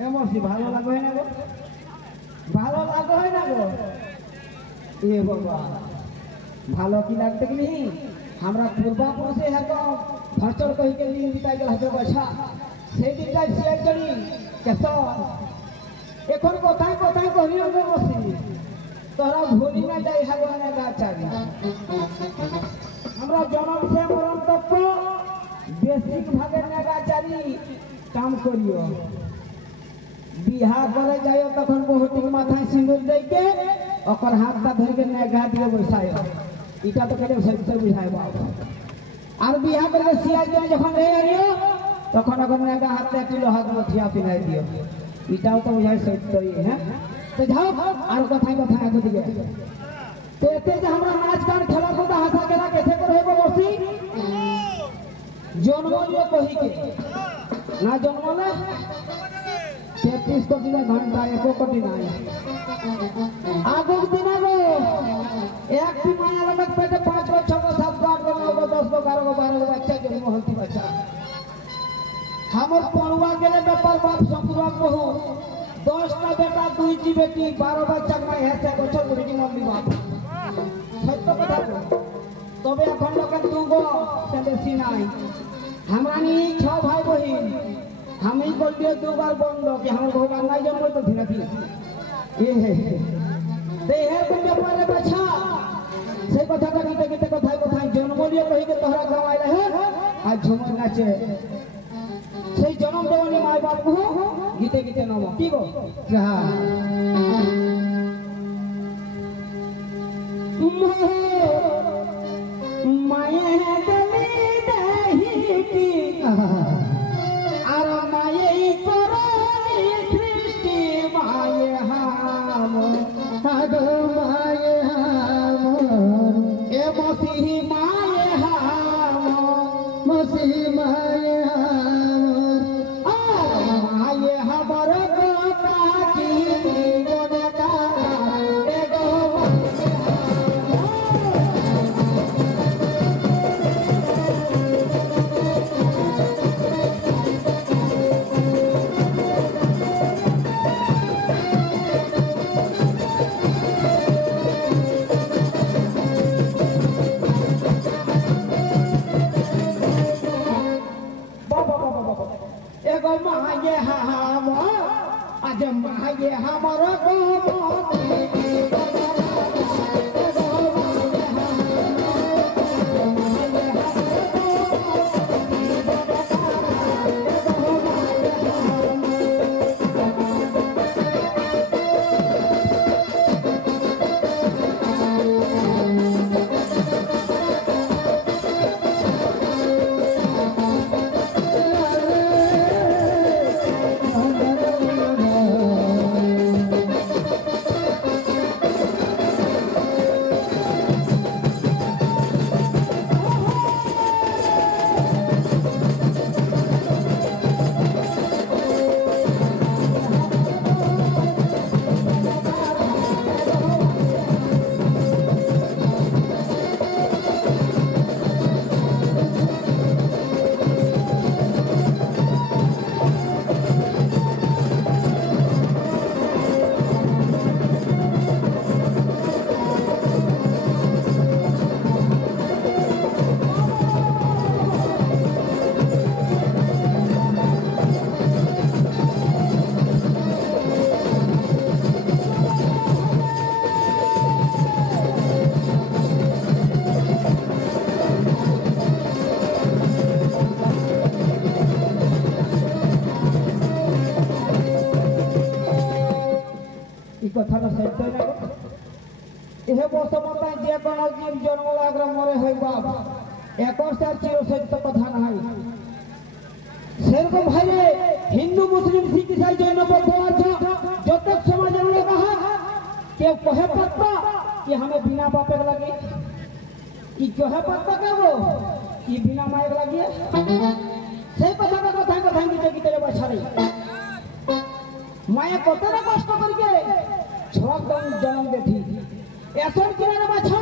MC ভালো লাগবে না গো, ভালো লাগবে না গো। এ বাবা ভালো কি লাগতে কি नहीं हमरा पूर्वापुरुष है तो भरचर कहि के लीन बिता गेल हजर बछा সেই দিনটা শেয়ার করি কেস এখন কোথায় কোথায় করি হবে বসি তোরা ভুলি না যাই হাগনে গাছারি আমরা জনম সে মরণ তক বেসিক ভাগে নেগাচারি কাম করিও বিহা করে যাইও তখন বহুটিক মাথায় সিঁদুর দেইকে ওকর হাতটা ধরে के নেগা দিয়ে বসায়ও এটা তো কেটে সত্যি বুঝায় বাবা আর বিহা করে সিয়া দিয়ে যখন রে আইও তখন ওকর নেগা হাতে একটি লোহা মঠিয়া পিনাই দিও এটাও তো বুঝায় সত্যই হ্যাঁ তো যাও আর কথাই কথাই আগে দিকে তো এতে যে আমরা নাচ গান খেলা কুদা হাসা খেলা কেসে করে হইব বসি জন্মলিও কহিকে না জন্মলে 33 কোটি ঘন্টা 1 কোটি নাই আগের দিন আগে একটি মায়া লোক পেটে 5 গো 6 গো 7 গো 8 গো 9 গো 10 গো 12 গো 12 গো বাচ্চা জন্ম হলতি বাচ্চা हमर परुआ गेले ব্যাপার বাপ সপুরা বহু 10টা বেটা 2টি বেটি 12 বাচ্চা নাই হেসে বছর গুড়ি মন্দি বাপ সত্য কথা তবে এখন লোকের দুগো সে বেশি নাই हमरा नी 6 भाई बहिन हम ही बोल दिए 2 बार बंद कि हम भगवान नहीं जन्म तो धीरे धीरे ये है देह के व्यापार बचा से कथा का गीत गीत कथा कथा जन्म लियो कहि के तोहरा गांव आइले है आज झुमर नाचे से जन्म देवनी माय बाप को गीते गीते नम की गो हां माये गले दही की आर माये करनी सृष्टि माये हम हगो माये हम ए मसीही माये हम मसीही माये हम माये हमर गोता की गोदा एगो माये हम आज माये हमर गोमती कथा सत्य ना यह बसमता जे कोन जीव जन्म लाग्र मरे है बाप एक चिर सत्य कथा नहीं सेरकम भाई हिंदू मुस्लिम सिख ईसाई जैन बौद्ध जतक समाज में कहा के कहे पत्ता कि हमें बिना बापे लगे कि कहे पत्ता के वो कि बिना माए लगे से कथा का कथा कथा गीते गीते बछारी माया कत कष्ट करके छुआक जन्म देती ऐसा किनारे बाछा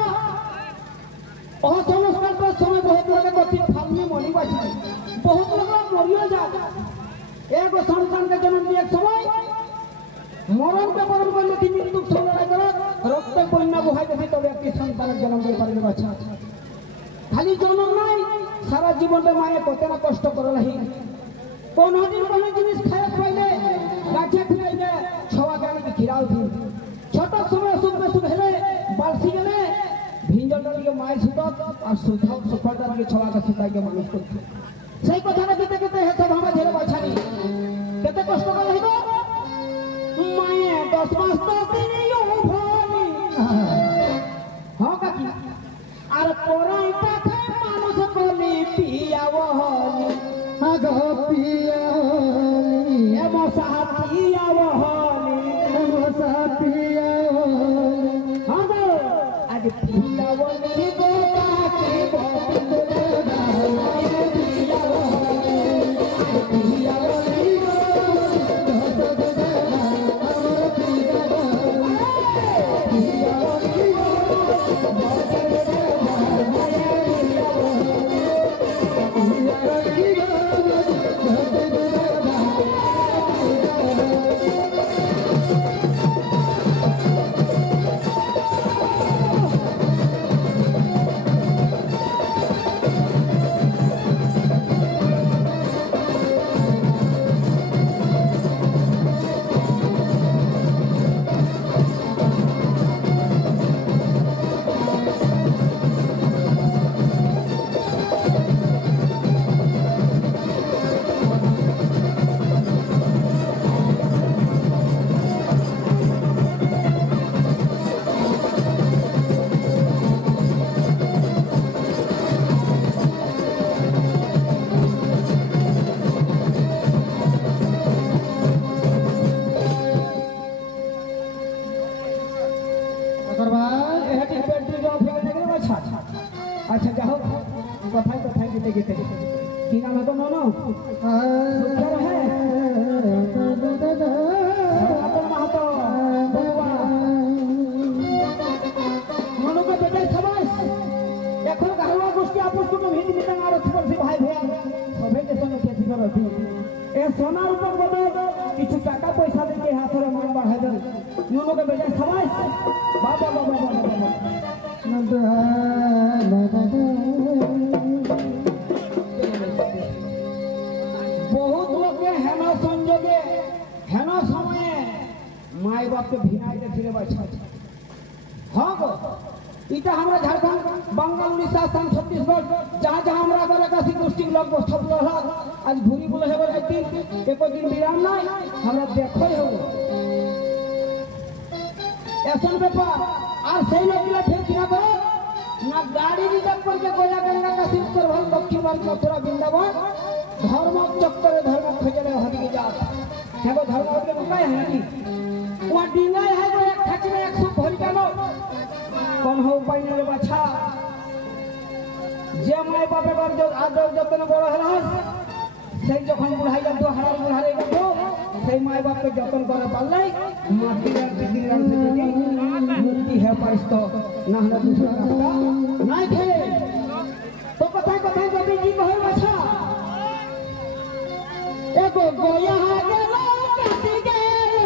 असंस्कार का समय बहुत लोग गति फालनी मरी बाछा बहुत लोग मरियो जा एक संतान के जन्म दिए समय মরণকে বরণ করলে তিনি মৃত্যুর সঙ্গে লড়াই করে রক্তের বন্যা বহাইতে তবে একটি সন্তানের জন্ম দিয়ে পারবে বাচ্চা খালি জন্ম নয় সারা জীবনে মায়ে কত না কষ্ট করে লাহি কোনদিন কোনো জিনিস খারাপ পাইলে গাছে ফিরাইলে ছওয়াকে আমি খিরাও দিই ছোট সময় অসুখ বেসুখ হেলে বালসি গেলে ভিঞ্জলটা দিকে মায়ের সুতত আর সুফলটা দিকে ছওয়াকে সুতাইকে মানুষ করতে সেই কথাটা কেতে কেতে হেসে ভাঙা ঝেড়ে বাছানি কেতে কষ্ট করে হইব মায়ে 10 মাস তো দিনিও ভনি হ্যাঁ কাকি আর কোরাইটা খায় মানুষ কলি পিয়াওহনি আগো পিয়াওহনি এমো সাপিয়াওহনি এমো সাপিয়াওহনি আগো আজ পিয়াওহনি গো কাকি বপিলে গায় পিয়াওহনি পিয়াওহনি अच्छा जाओ কথাই কথাই গীতে গীতে কি নাম তো মনো সুন্দর है সনাতন মাহাতো মনো কে বেটাই সবাই এখন গারুয়া গোষ্ঠী আপস को ভিত মিটাং আর সবসে ভাই ভাই সবে के संग खेती करथि ए सोनार ऊपर बदल কিছু টাকা পয়সা দিয়ে হাতরে মান বাড়াই দেন মনো কে বেটাই সবাই বাবা বাবা বাবা बहुत लोग हेन संजोगे हेन समय माय बाप के भिनाई देखिले बच्चा हाँ गो इटा हमरा झारखंड बंगाल उड़ीसा असम छत्तीसगढ़ जहाँ जहाँ हमरा घर काशी गोष्ठी लोग सब रहला आज घूरी बोले हेबर आइती एको दिन विराम नहीं हमरा देखो हो ऐसा ब्यापार और सही लोग फिर क्या करो ना गाड़ी रिजर्व करके गोला गंगा का सिर भर दक्षिण भारत मथुरा वृंदावन धर्म चक्कर धर्म खोजले हद के जात है वो धर्म के उपाय है नहीं वहां डिंगा है जो एक खच में 100 भरी डालो कौन हो उपाय ने बाछा जे माय बापे बार जो आदर जतन बड़ हला সেই যখন বুড়াই যাব হারার বুড়ারে গেল সেই মাই বাপ के যতন করে পারলাই মাটি আর ডিগ্রি রান से মুক্তি है পাইsto না হলে दूसरा रास्ता নাই খেলে তো কথাই কথাই যদি কি কহে বাছা এগো গয়া গেল কাটি গেল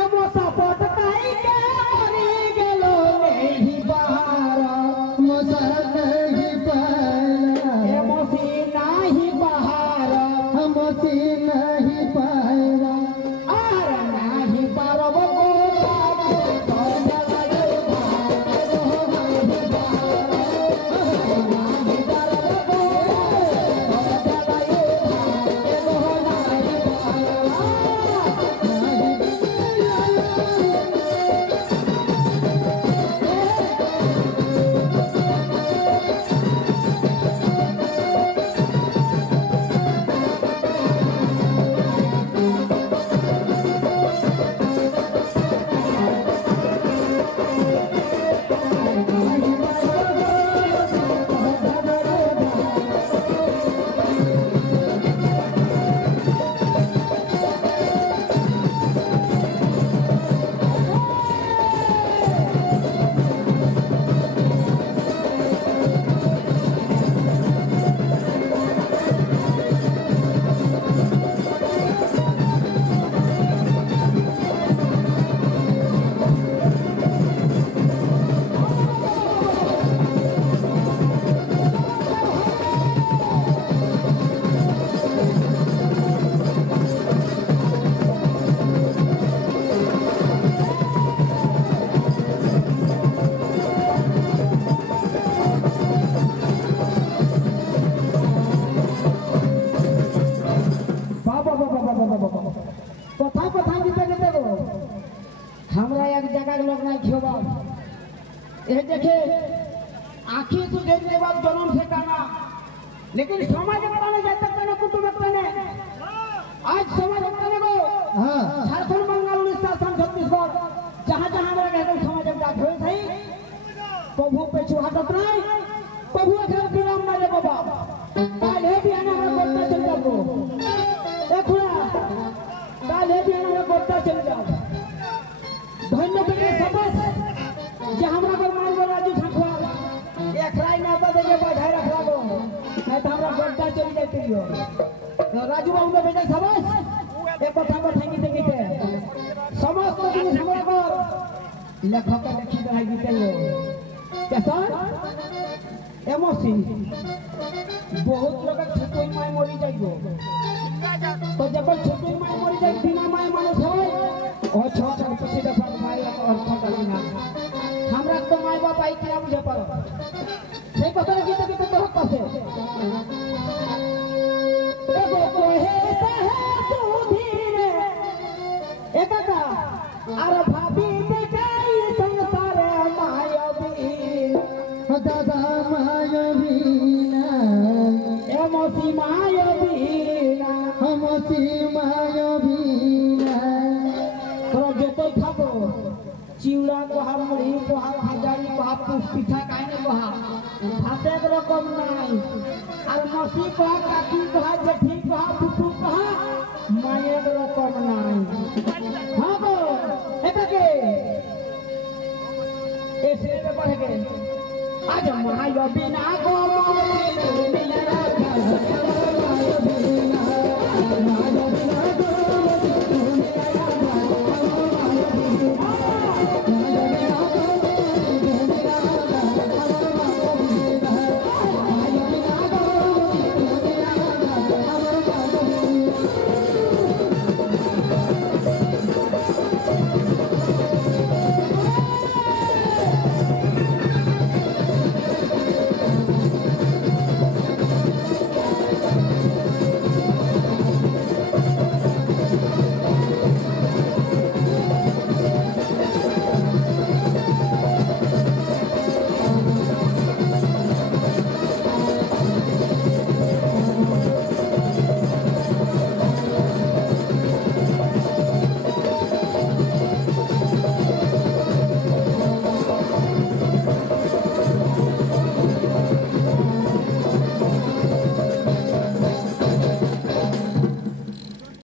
এমো সাপট কাই কে মরি গেল নেহি বাহার মসা নেহি পায়লা এমো नहीं बहार हमसे नहीं पाएगा और नहीं पारब नहीं कथा कथा गीते गीते गो हमरा एक जगह के लोग नहीं खेबा ए देखे आँखी से देखने बाद जन्म से काना लेकिन समाज में काना जाता काना कुटुंब काना आज समाज में काना गो झारखंड बंगाल उड़ीसा असम छत्तीसगढ़ जहाँ जहाँ हमारा कहते समाज में बात हुई थी प्रभु पे चुहाटत नहीं प्रभु अगर विराम ना ले बाबा काले भी आना हमारा गोटा चल जाओ एक खुला काले भी आना हमारा गोटा चल जाओ धन्यवाद के सबस जे हमरा को मान गो राजू छखवा एक राय ना बदे के बढ़ाई रखला गो नहीं तो हमरा गोटा चल जाती हो राजू बाबू के बेटा सबस एक कथा को ठेंगी देंगे समस्त दिन हमरा को लेखक लिखी रही गीते लो कैसा एमोसी बहुत लोग छोटी माय मरी जाइबो तो जब छोटी माय मरी जाए बिना माय मानुष होय ओ छोटा पछी दफा माय और छोटा बिना हमरा तो माय बाप आई क्या बुझे पारो से कथा गीते गीते तो पासे एगो कोहे सहे सुधीरे एकाका आर भाभी बेटाई संसारे मायावी दादा मायावीना एमोसी मायावीना हमसी मायावीना तोरा जतो खाबो चिउड़ा कोहा मुड़ी कोहा भाजारी कोहा पिठा काइने कोहा भाते के रकम नाही आर मसी कोहा काकी कोहा जेठी कोहा फुफू कोहा माये के रकम नाही हां गो एके ऐसे में बढ़ गए आज महायो बिना गो